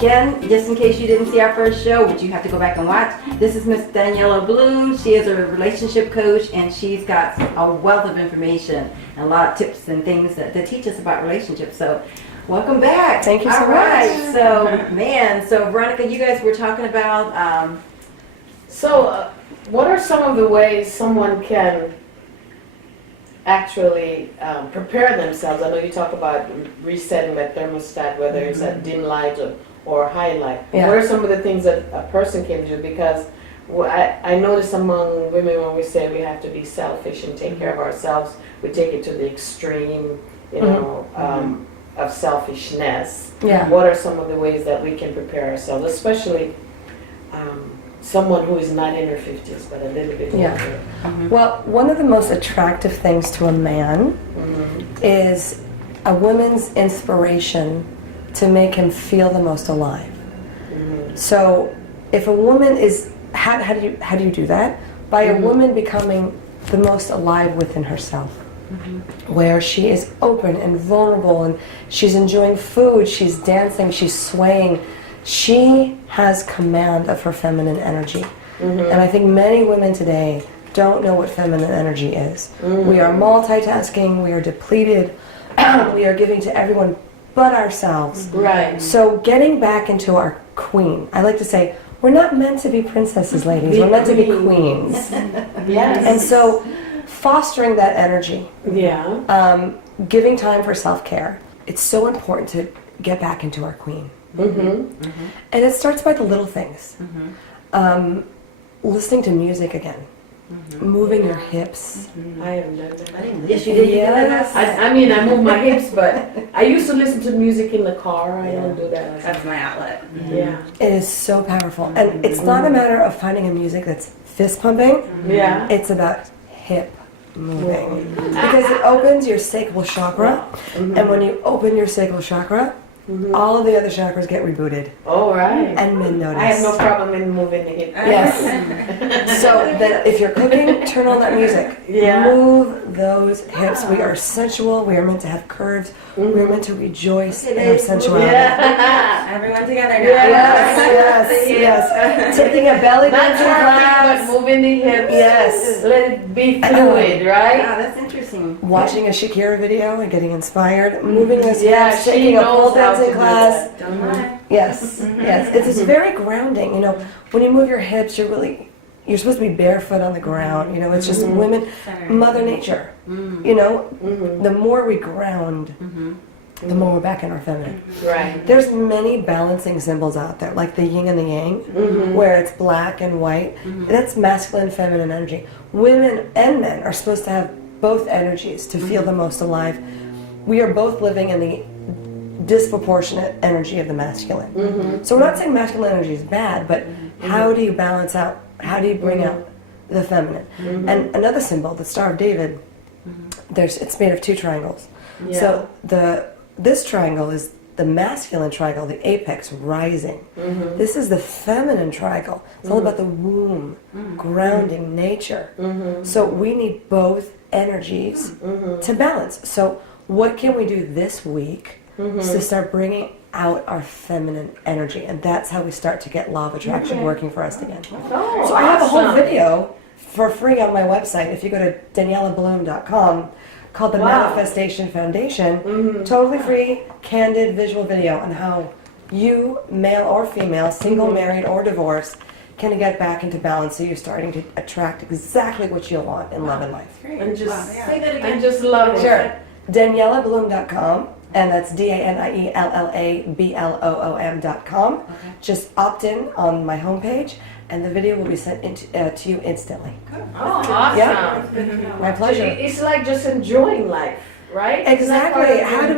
Again, just in case you didn't see our first show, which you have to go back and watch, this is Miss Daniella Bloom. She is a relationship coach, and she's got a wealth of information and a lot of tips and things to teach us about relationships. So, welcome back. Thank you so much. So Veronica, you guys were talking about. What are some of the ways someone can actually prepare themselves? I know you talk about resetting that thermostat, whether it's a dim light or a high light. Yeah. What are some of the things that a person can do? Because I notice among women, when we say we have to be selfish and take care of ourselves, we take it to the extreme, of selfishness. Yeah. What are some of the ways that we can prepare ourselves, especially someone who is not in her 50s but a little bit older? Well, one of the most attractive things to a man is a woman's inspiration to make him feel the most alive. So if a woman is, how do you do that? By a woman becoming the most alive within herself, where she is open and vulnerable, and she's enjoying food, she's dancing, she's swaying. She has command of her feminine energy. And I think many women today don't know what feminine energy is. We are multitasking, we are depleted, we are giving to everyone but ourselves. Right. So getting back into our queen, I like to say, we're not meant to be princesses, ladies. We're meant to be queens. Yes. And so fostering that energy, giving time for self-care, it's so important to get back into our queen. And it starts by the little things. Listening to music again. Moving your hips. I haven't done that. Yes, you did. Yes. I mean, I move my hips, but I used to listen to music in the car. I don't do that. That's my outlet. Yeah. It is so powerful. And it's not a matter of finding a music that's fist pumping. Yeah. It's about hip moving. Because it opens your sacral chakra. And when you open your sacral chakra, all of the other chakras get rebooted. All right. And men notice. I have no problem in moving the hip. Yes. So that if you're cooking, turn on that music. Yeah. Move those hips. We are sensual. We are meant to have curves. We are meant to rejoice in our sensuality. Yeah. Everyone together now. Yes. Taking a belly Not dancing talking, class. but moving the hips. Yes. Let it be fluid, right? Wow, that's interesting. Watching a Shakira video and getting inspired. Moving those Yeah, hips. she Taking a pole knows how to dancing do class. that. Don't lie. Yes. It's very grounding. You know, when you move your hips, you're supposed to be barefoot on the ground. You know, it's just women, Mother Nature. You know, the more we ground, the more we're back in our feminine. Right. There's many balancing symbols out there, like the yin and the yang, where it's black and white. That's masculine and feminine energy. Women and men are supposed to have both energies to feel the most alive. We are both living in the disproportionate energy of the masculine. So we're not saying masculine energy is bad, but how do you balance out, how do you bring out the feminine? And another symbol, the Star of David, it's made of two triangles. So this triangle is the masculine triangle, the apex rising. This is the feminine triangle. It's all about the womb, grounding nature. So we need both energies to balance. So what can we do this week to start bringing out our feminine energy? And that's how we start to get law of attraction working for us again. Oh, So I have a whole video for free on my website. If you go to daniellabloom.com, called the Manifestation Foundation, totally free, candid visual video on how you, male or female, single, married, or divorced, can get back into balance so you're starting to attract exactly what you want in love and life. And just Say that again. I just love it. Sure. DaniellaBloom.com, and that's DaniellABloom.com. Just opt in on my homepage, and the video will be sent to you instantly. Oh, awesome. Yeah. My pleasure. It's like just enjoying life, right? Exactly. How do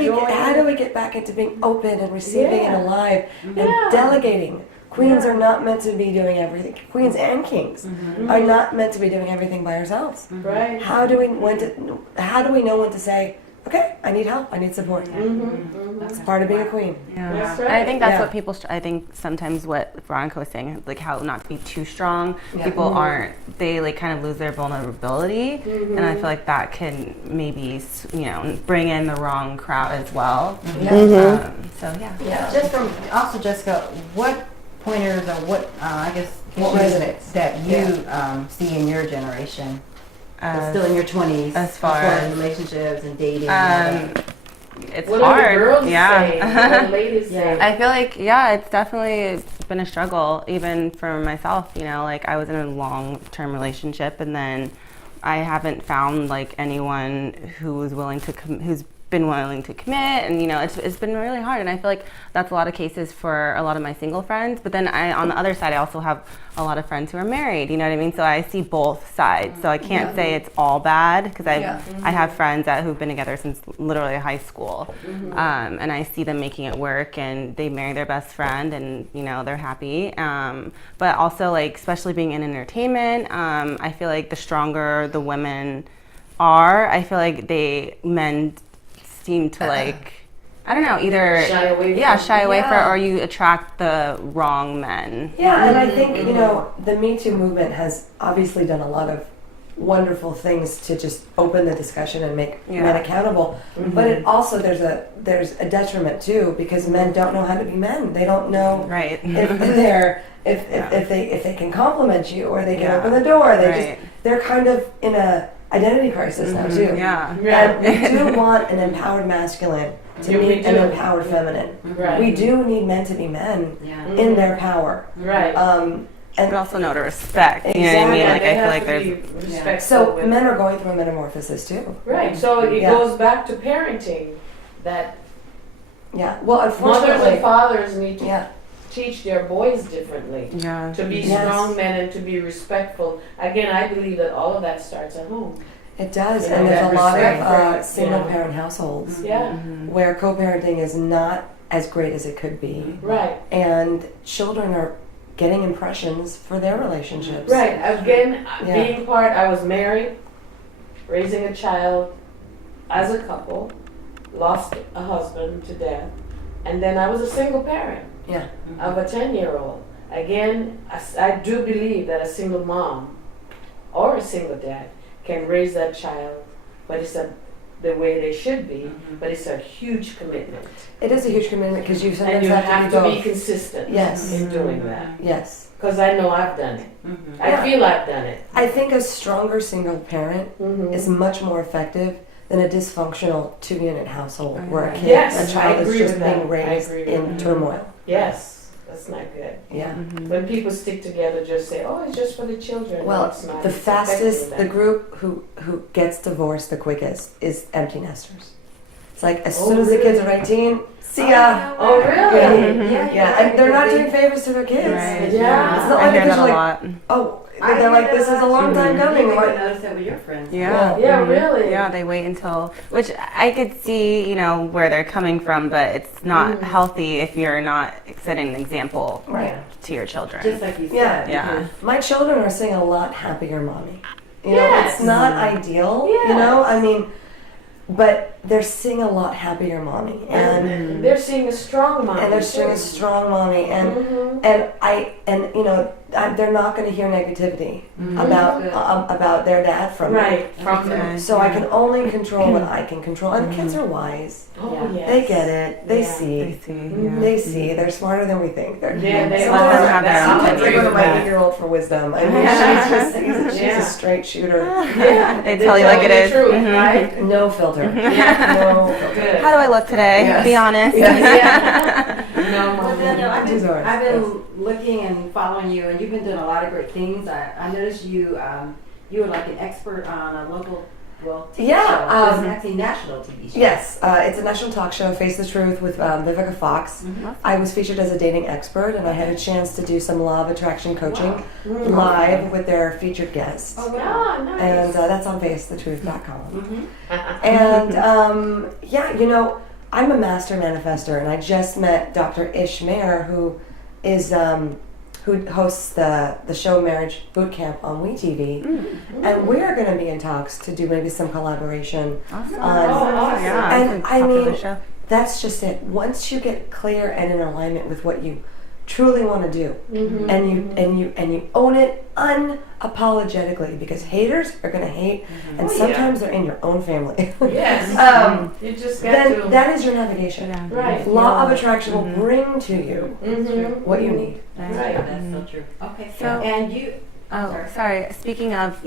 we get back into being open and receiving and alive and delegating? Queens are not meant to be doing everything. Queens and kings are not meant to be doing everything by ourselves. Right. How do we know when to say okay, I need help, I need support. It's part of being a queen. Yeah. That's And right. I think that's Yeah. what people, I think sometimes what Veronica was saying, like how not to be too strong. Yeah. People aren't, they like kind of lose their vulnerability. And I feel like that can maybe, bring in the wrong crowd as well. So yeah. Just from, also Jessica, what pointers or what, I guess, What issues resonates? that you see in your generation? Still in your 20s, As far as- relationships and dating. And all that. It's What hard. are the girls yeah. saying? What are the ladies Yeah. saying? I feel like, it's definitely been a struggle, even for myself, like I was in a long-term relationship and then I haven't found like anyone who was willing to, who's been willing to commit, and it's been really hard, and I feel like that's a lot of cases for a lot of my single friends, but then on the other side I also have a lot of friends who are married, you know what I mean, so I see both sides, so I can't say it's all bad, because I have friends who've been together since literally high school, and I see them making it work, and they marry their best friend, and they're happy, but also like especially being in entertainment, I feel like the stronger the women are, I feel like men seem to like, I don't know, either Shy away from or you attract the wrong men. Yeah, and I think, the Me Too movement has obviously done a lot of wonderful things to just open the discussion and make men accountable. But it also, there's a detriment too, because men don't know how to be men. They don't know Right. if they can compliment you or they can open the door. They're kind of in a identity crisis now too. Yeah. And we do want an empowered masculine to meet an empowered feminine. Right. We do need men to be men Yeah. in their power. Right. But also know to respect. You know what I mean? Like I feel like there's So men are going through a metamorphosis too. Right. So it goes back to parenting, that Yeah. Well, mothers unfortunately, and fathers need to yeah. teach their boys differently. yeah. To be Yes. strong men and to be respectful. Again, I believe that all of that starts at home. It does, You and know, there's that a lot respect of for, single-parent households Yeah. where co-parenting is not as great as it could be, Right. and children are getting impressions for their relationships. Right. Again, Yeah. being part, I was married, raising a child as a couple, lost a husband to death, and then I was a single parent Yeah. of a 10-year-old. Again, I do believe that a single mom or a single dad can raise that child, but it's the way they should be, but it's a huge commitment. It is a huge commitment because you And sometimes you have have to to be be both. consistent Yes. in doing that. Yes. Because I know I've done it. I Yeah. feel I've done it. I think a stronger single parent is much more effective than a dysfunctional two-unit household where a kid, Yes, a I child is agree just with that. being raised I agree with in that. turmoil. Yes, that's not good. Yeah. When people stick together, just say, "Oh, it's just for the children." Well, No, it's not. the It's affecting fastest, the them. group who gets divorced the quickest is empty nesters. It's like as Oh, soon as the kids are really? 18, see ya. Oh, really? Yeah, and they're not doing favors to their kids. Right. Yeah. It's not I like hear they're that a like, lot. oh, they're like, this is a long time coming. You What? might notice that with your friends. Yeah. Yeah, really. Yeah, they wait until, which I could see, where they're coming from, but it's not healthy if you're not setting an example Right. to your children. Just like you said. Yeah. Yeah. My children are seeing a lot happier mommy. Yes. It's not ideal, Yes. I mean, but they're seeing a lot happier mommy. And They're seeing a strong mom. and they're seeing a strong mommy, and they're not going to hear negativity about their dad from me. Right from them. So I can only control what I can control, and kids are wise. Oh, Yeah. yes. They get it. They Yeah. see. Yeah. They see. They're smarter than we think. They're Yeah, they Let them have their own I'm opinion. giving with my that. 8-year-old for wisdom. I mean, she's Yeah. a straight shooter. Yeah, They tell you like it the is. truth, Mhm. right? No filter. Yeah. No filter. Good. How do I look today? Yes. Be honest. Yeah. No, Well, Danielle, I've These are- I've been looking and following you, and you've been doing a lot of great things. I noticed you were like an expert on a local, TV Yeah, show. It's actually a national TV show. Yes, it's a national talk show, Face the Truth, with Vivica Fox. I was featured as a dating expert, and I had a chance to do some law of attraction coaching live with their featured guests. Oh, wow. Ah, nice. And that's on facethetruth.com. And I'm a master manifester, and I just met Dr. Ish Mayer, who is who hosts the show Marriage Boot Camp on WeTV, and we're going to be in talks to do maybe some collaboration. Awesome. awesome. Yeah, And could I pop in the mean, show. that's just it. Once you get clear and in alignment with what you truly want to do, and you own it unapologetically, because haters are going to hate, and sometimes they're in your own family. Yes. You just got Then to. that is your navigation. Yeah. Right. Law of attraction will bring to you what you need. Right. That's so true. Okay. So- And you. Oh, sorry. Speaking of,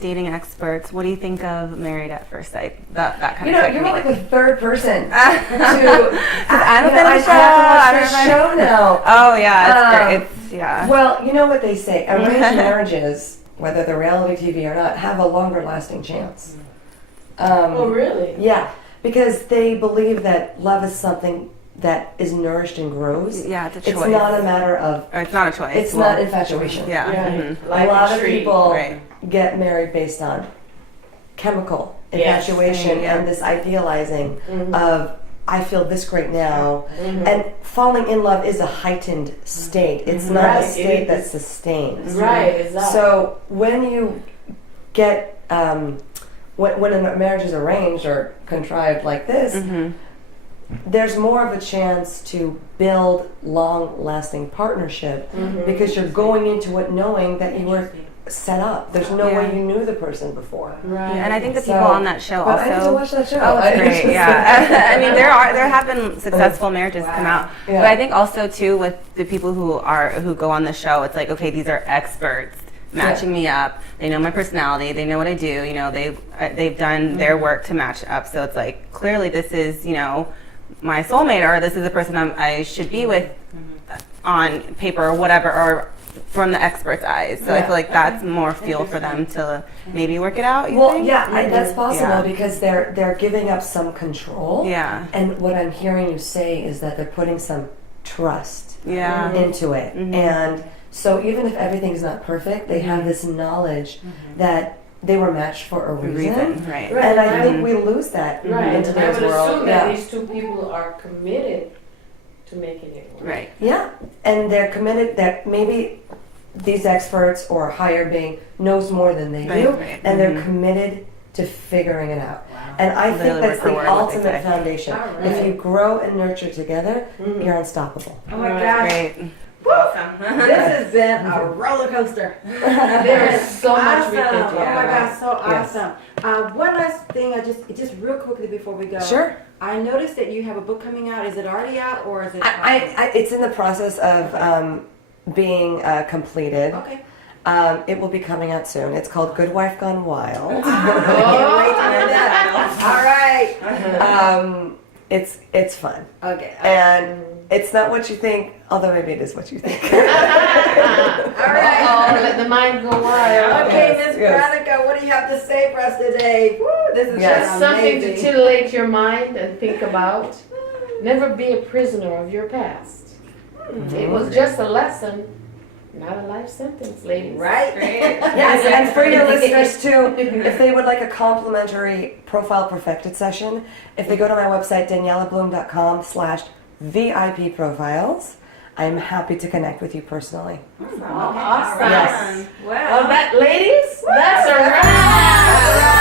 dating experts, what do you think of Married at First Sight? That kind You of know, technique. you're like the third person to. I'm a fan of the show. I have to watch the show now. Oh yeah, it's great. It's yeah. Well, you know what they say: arranged marriages, whether they're reality TV or not, have a longer lasting chance. Oh, really? Yeah, because they believe that love is something that is nourished and grows. Yeah, it's a It's choice. not a matter of. Or it's not a choice. It's well, not infatuation. Yeah. Right. mhm. Like A lot a of tree. people Right. get married based on chemical Yes. infatuation Yeah. and this idealizing of I feel this great now. Mhm. And falling in love is a heightened state. It's not Right. a state that sustains. Right, exactly. So when you get when a marriage is arranged or contrived like this, there's more of a chance to build long-lasting partnership because you're going into it knowing that you were set up. There's no way Yeah. you knew the person before. Right. Yeah, and I think the So- people on that show But I need to also. watch that show. Oh, it's great. Yeah, I mean there have been successful marriages come out, Yeah. but I think also too with the people who go on the show, it's like okay, these are experts matching me up. They know my personality. They know what I do. They've done their work to match up. So it's like clearly this is my soulmate, or this is the person I should be with on paper or whatever, or from the expert's eyes. So I feel like that's more fuel for them to maybe work it out. You Well, think? yeah, that's possible Yeah. because they're giving up some control. Yeah. And what I'm hearing you say is that they're putting some trust Yeah. into it. And so even if everything's not perfect, they have this knowledge that they were matched for a reason. Right. Right. And I think we lose that Right. in And I today's would world. assume that Yeah. these two people are committed to making it work. Right. Yeah, and they're committed that maybe these experts or higher being knows more than they Right, do, right. and they're committed to figuring it out. And I think Literally that's word for the word what they ultimate say. foundation. All right. If you grow and nurture together, you're unstoppable. Oh my Right. gosh. Great. This has been a roller coaster. There is so much we can Awesome. do. Oh my gosh, so Yes. awesome. One last thing, just real quickly before we go. Sure. I noticed that you have a book coming out. Is it already out or is it? It's in the process of being completed. Okay. It will be coming out soon. It's called Good Wife Gone Wild. Can't wait to hear that. All right. It's fun. Okay. And it's not what you think, although maybe it is what you think. All right. Oh, let the mind go wild. Okay, Yes, Miss yes. Veronica, what do you have to say for us today? Woo, this is Yes. just Something to amazing. titillate your mind and think about. Never be a prisoner of your past. It was just a lesson, not a life sentence, ladies. Right? Yes, and for your listeners too, if they would like a complimentary profile perfected session, if they go to my website, daniellabloom.com/VIP profiles, I'm happy to connect with you personally. Awesome. Yes. Wow. Well, ladies, that's a wrap.